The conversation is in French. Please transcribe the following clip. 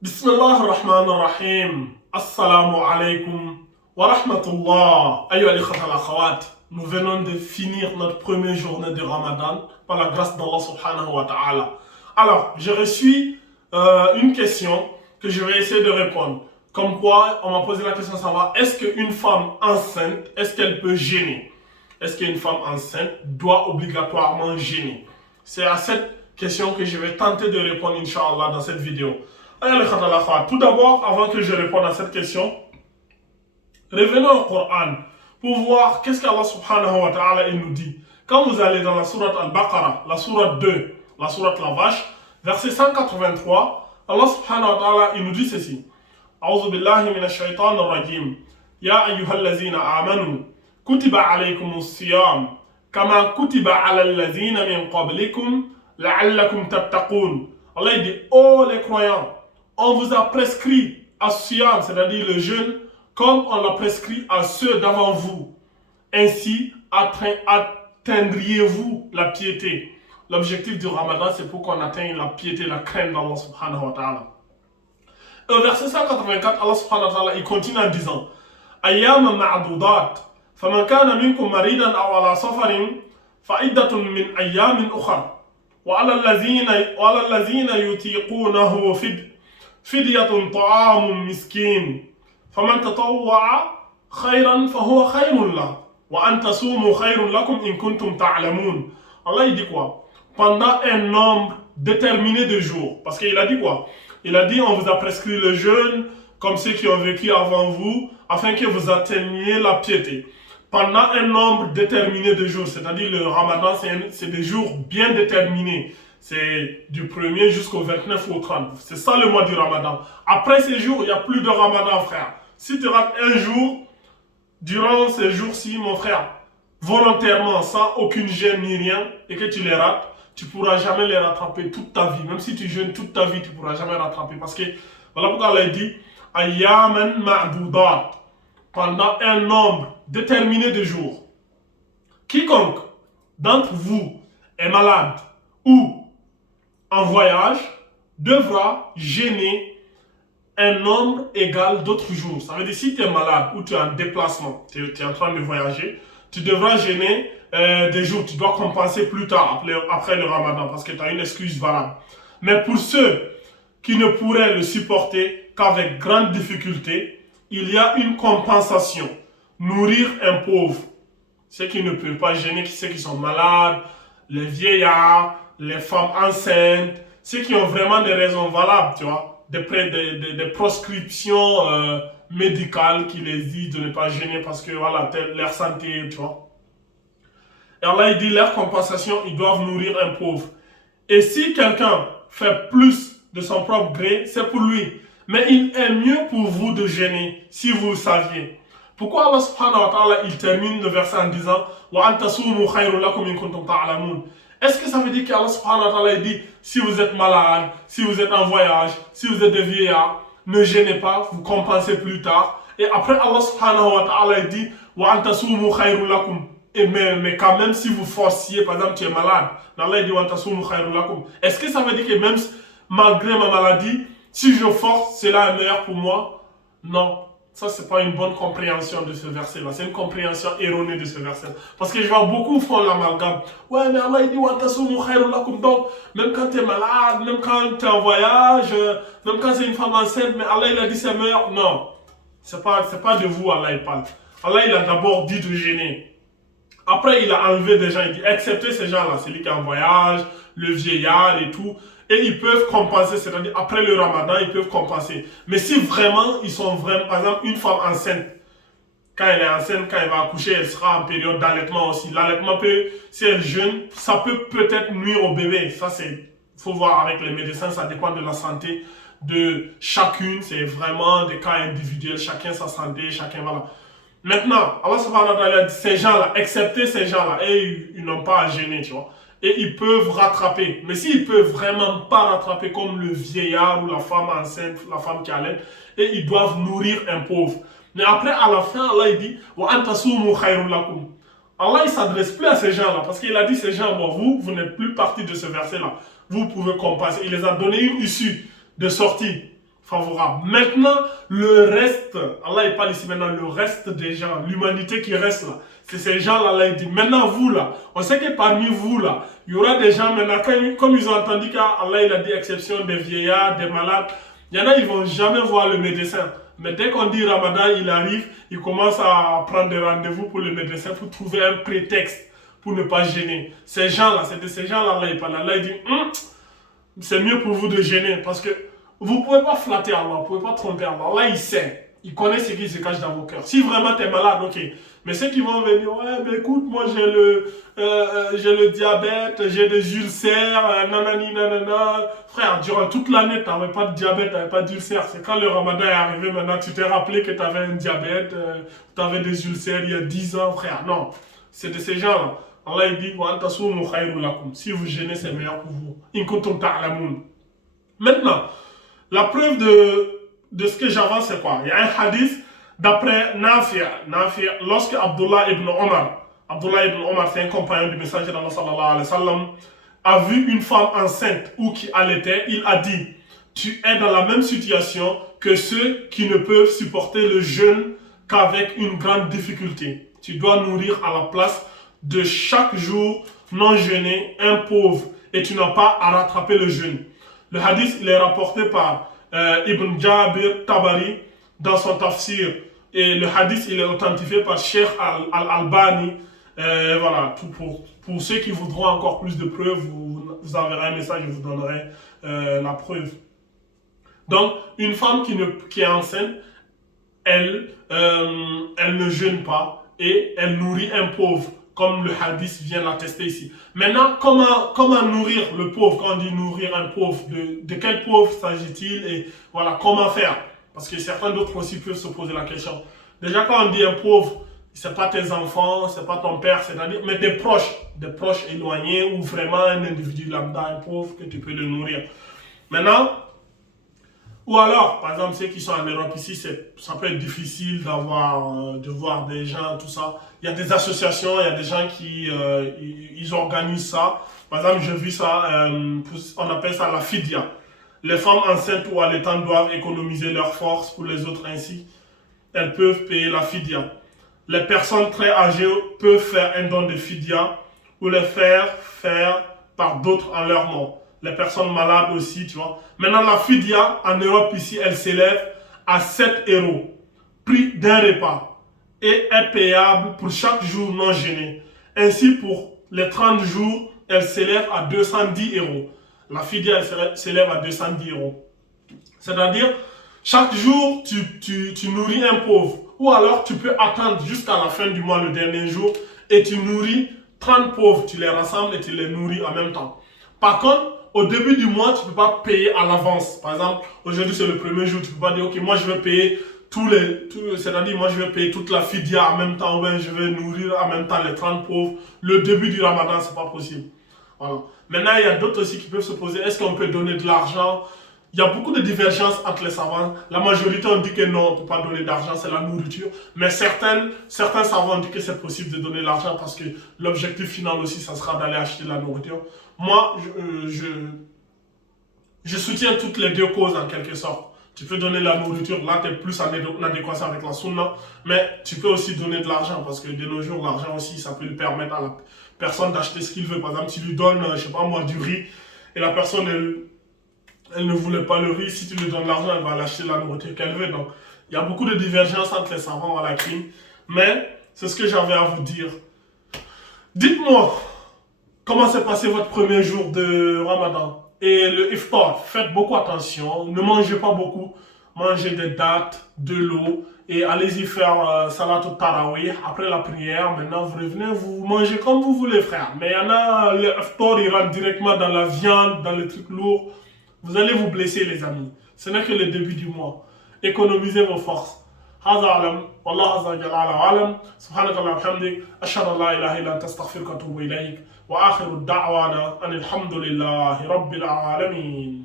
Bismillah ar-Rahman ar-Rahim. Assalamu alaikum wa rahmatullah. Ayyuha al-ikhwat al-akhawat. Nous venons de finir notre première journée de Ramadan par la grâce d'Allah subhanahu wa ta'ala. Alors, j'ai reçu une question que je vais essayer de répondre. Comme quoi, on m'a posé la question de savoir, est-ce qu'une femme enceinte, est-ce qu'elle peut gêner? Est-ce qu'une femme enceinte doit obligatoirement gêner? C'est à cette question que je vais tenter de répondre, Inch'Allah, dans cette vidéo. Tout d'abord, avant que je réponde à cette question, revenons au Coran pour voir qu'est-ce qu'Allah subhanahu wa ta'ala nous dit. Quand vous allez dans la sourate Al-Baqarah, la sourate 2, la sourate La Vache, verset 183, Allah subhanahu wa ta'ala il nous dit ceci. A'udhu billahi minash shaitanir rajim. Ya ayyuhallazina amanu, kutiba alaykumus siyam, kama kutiba alal lazina min qablikum, la'allakum tattaqun. Allah il dit, oh les croyants, on vous a prescrit à siyam, c'est-à-dire le jeûne, comme on l'a prescrit à ceux d'avant vous. Ainsi atteindriez-vous la piété. L'objectif du Ramadan, c'est pour qu'on atteigne la piété, la crainte d'Allah subhanahu wa ta'ala. Au verset 184, Allah subhanahu wa ta'ala, il continue en disant Ayyam ma'dudat, faman kana minkum maridan aw ala safarin, fa'iddatun min ayyamin ukhra. Wa ala allazina yutiqunahu fidyatun ta'amun miskin. فمن تطوع خيرا فهو خير له وأن تصوموا خير لكم إن كنتم تعلمون. Allah il dit quoi? Pendant un nombre déterminé de jours. Parce qu'il a dit quoi? Il a dit on vous a prescrit le jeûne comme ceux qui ont vécu avant vous afin que vous atteigniez la piété. Pendant un nombre déterminé de jours, c'est-à-dire le Ramadan c'est des jours bien déterminés. C'est du 1er jusqu'au 29 ou au 30. C'est ça le mois du Ramadan. Après ces jours, il n'y a plus de Ramadan, frère. Si tu rates un jour, durant ces jours-ci, mon frère, volontairement, sans aucune gêne ni rien, et que tu les rates, tu ne pourras jamais les rattraper toute ta vie. Même si tu jeûnes toute ta vie, tu ne pourras jamais rattraper. Parce que, voilà pourquoi Allah dit, Ayyaman ma'dudat, pendant un nombre déterminé de jours. Quiconque d'entre vous est malade ou en voyage devra jeûner un nombre égal d'autres jours. Ça veut dire si tu es malade ou tu es en déplacement, tu es en train de voyager, tu devras jeûner des jours. Tu dois compenser plus tard, après le Ramadan, parce que tu as une excuse valable. Mais pour ceux qui ne pourraient le supporter qu'avec grande difficulté, il y a une compensation. Nourrir un pauvre. Ceux qui ne peuvent pas jeûner, ceux qui sont malades, les vieillards, les femmes enceintes, ceux qui ont vraiment des raisons valables, tu vois, des proscriptions médicales qui les disent de ne pas jeûner parce que voilà, leur santé, tu vois. Et Allah il dit leur compensation, ils doivent nourrir un pauvre. Et si quelqu'un fait plus de son propre gré, c'est pour lui. Mais il est mieux pour vous de jeûner, si vous le saviez. Pourquoi Allah subhanahu wa ta'ala il termine le verset en disant Wa antasumu khayrun lakum in kuntum ta'lamun. Est-ce que ça veut dire qu'Allah subhanahu wa ta'ala dit si vous êtes malade, si vous êtes en voyage, si vous êtes des vieillards, ne gênez pas, vous compensez plus tard. Et après Allah subhanahu wa ta'ala dit Wa antasumu khayrun lakum. Mais quand même si vous forciez, par exemple tu es malade, Allah dit Wa antasumu khayrun lakum. Est-ce que ça veut dire que même malgré ma maladie, si je force, cela est meilleur pour moi? Non. Ça, c'est pas une bonne compréhension de ce verset-là. C'est une compréhension erronée de ce verset. Parce que je vois beaucoup font l'amalgame. Ouais, mais Allah, il dit, donc, même quand tu es malade, même quand tu es en voyage, même quand c'est une femme enceinte, mais Allah, il a dit c'est meilleur. Non. C'est pas de vous, Allah, il parle. Allah, il a d'abord dit de gêner. Après, il a enlevé des gens. Il dit, excepté ces gens-là, celui qui est en voyage, le vieillard et tout. Et ils peuvent compenser, c'est-à-dire après le Ramadan, ils peuvent compenser. Mais si vraiment, ils sont vraiment, par exemple, une femme enceinte, quand elle est enceinte, quand elle va accoucher, elle sera en période d'allaitement aussi. L'allaitement peut, si elle jeûne, ça peut peut-être nuire au bébé. Ça, c'est, faut voir avec les médecins, ça dépend de la santé de chacune. C'est vraiment des cas individuels, chacun sa santé, chacun, voilà. Maintenant, Allah subhanahu wa ta'ala dit, ces gens-là, excepté ces gens-là, et ils n'ont pas à gêner, tu vois. Et ils peuvent rattraper. Mais s'ils peuvent vraiment pas rattraper comme le vieillard ou la femme enceinte, la femme qui allait, et ils doivent nourrir un pauvre. Mais après, à la fin, Allah il dit Wa antasumu khayrun lakum. Allah il s'adresse plus à ces gens-là parce qu'il a dit ces gens, bon, vous n'êtes plus partie de ce verset-là. Vous pouvez compenser. Il les a donné une issue de sortie. favorable. Maintenant, le reste, Allah il parle ici maintenant, le reste des gens, l'humanité qui reste là, c'est ces gens-là, Allah il dit, maintenant vous là, on sait que parmi vous là, il y aura des gens maintenant, comme ils ont entendu qu'Allah il a dit exception des vieillards, des malades, il y en a, ils vont jamais voir le médecin. Mais dès qu'on dit Ramadan, il arrive, ils commencent à prendre des rendez-vous pour le médecin pour trouver un prétexte pour ne pas gêner. Ces gens-là, c'est de ces gens-là, Allah il parle. Allah il dit, c'est mieux pour vous de gêner parce que vous ne pouvez pas flatter Allah, vous ne pouvez pas tromper Allah. Allah, il sait. Il connaît ce qui se cache dans vos cœurs. Si vraiment tu es malade, ok. Mais ceux qui vont venir, ouais, mais écoute, moi j'ai le diabète, j'ai des ulcères, nanani, nanana. Frère, durant toute l'année, tu n'avais pas de diabète, tu n'avais pas d'ulcère. C'est quand le Ramadan est arrivé, maintenant, tu t'es rappelé que tu avais un diabète, tu avais des ulcères il y a 10 ans, frère. Non, c'est de ces gens-là. Allah, il dit, si vous gênez, c'est meilleur pour vous. In kuntum ta'lamun. Maintenant, la preuve de ce que j'avance, c'est quoi? Il y a un hadith d'après Nafi', lorsque Abdullah ibn Omar, c'est un compagnon du messager d'Allah sallallahu alayhi wa sallam, a vu une femme enceinte ou qui allaitait, il a dit, tu es dans la même situation que ceux qui ne peuvent supporter le jeûne qu'avec une grande difficulté. Tu dois nourrir à la place de chaque jour non jeûné un pauvre et tu n'as pas à rattraper le jeûne. Le hadith il est rapporté par Ibn Jabir Tabari dans son tafsir et le hadith il est authentifié par Sheikh Al-Albani. Voilà, pour ceux qui voudront encore plus de preuves, vous enverrez un message, je vous donnerai la preuve. Donc, une femme qui est enceinte, elle ne jeûne pas et elle nourrit un pauvre, comme le hadith vient l'attester ici. Maintenant, comment nourrir le pauvre? Quand on dit nourrir un pauvre, de quel pauvre s'agit-il et voilà, comment faire? Parce que certains d'autres aussi peuvent se poser la question. Déjà, quand on dit un pauvre, c'est pas tes enfants, c'est pas ton père, c'est-à-dire, mais des proches éloignés ou vraiment un individu lambda, un pauvre que tu peux le nourrir. Maintenant, ou alors, par exemple, ceux qui sont en Europe ici, ça peut être difficile de voir des gens, tout ça. Il y a des associations, il y a des gens qui ils organisent ça. Par exemple, j'ai vu ça, on appelle ça la fidya. Les femmes enceintes ou allaitantes doivent économiser leurs forces pour les autres ainsi. Elles peuvent payer la fidya. Les personnes très âgées peuvent faire un don de fidya ou les faire par d'autres en leur nom. Les personnes malades aussi, tu vois. Maintenant, la fidya en Europe ici, elle s'élève à 7 €, prix d'un repas, et est payable pour chaque jour non jeûné. Ainsi, pour les 30 jours, elle s'élève à 210 €. La fidya, elle s'élève à 210 €. C'est-à-dire, chaque jour, tu nourris un pauvre. Ou alors, tu peux attendre jusqu'à la fin du mois, le dernier jour, et tu nourris 30 pauvres. Tu les rassembles et tu les nourris en même temps. Par contre, au début du mois, tu ne peux pas payer à l'avance. Par exemple, aujourd'hui, c'est le premier jour. Tu ne peux pas dire, ok, moi, je vais payer c'est-à-dire, moi, je vais payer toute la fidya en même temps, ou bien je vais nourrir en même temps les 30 pauvres. Le début du Ramadan, ce n'est pas possible. Voilà. Maintenant, il y a d'autres aussi qui peuvent se poser, est-ce qu'on peut donner de l'argent? Il y a beaucoup de divergences entre les savants. La majorité ont dit que non, on ne peut pas donner d'argent, c'est la nourriture. Mais certains savants ont dit que c'est possible de donner l'argent parce que l'objectif final aussi, ça sera d'aller acheter la nourriture. Moi, je soutiens toutes les deux causes en quelque sorte. Tu peux donner la nourriture, là tu es plus en adéquation avec la sunna, mais tu peux aussi donner de l'argent parce que de nos jours, l'argent aussi, ça peut lui permettre à la personne d'acheter ce qu'il veut. Par exemple, tu lui donnes, je sais pas moi, du riz et la personne, elle ne voulait pas le riz, si tu lui donnes l'argent, elle va l'acheter la nourriture qu'elle veut. Donc, il y a beaucoup de divergences entre les savants à la crime, mais c'est ce que j'avais à vous dire. Dites-moi, comment s'est passé votre premier jour de Ramadan? Et le iftar, faites beaucoup attention, ne mangez pas beaucoup, mangez des dattes, de l'eau, et allez-y faire salat au tarawih, après la prière, maintenant vous revenez, vous mangez comme vous voulez frère. Mais il y en a, le iftar, il rentre directement dans la viande, dans les trucs lourds, vous allez vous blesser les amis, ce n'est que le début du mois, économisez vos forces. هذا أعلم والله عز وجل أعلى وأعلم سبحانك اللهم وبحمدك أشهد أن لا إله إلا أنت أستغفرك وأتوب إليك وآخر الدعوانا أن الحمد لله رب العالمين.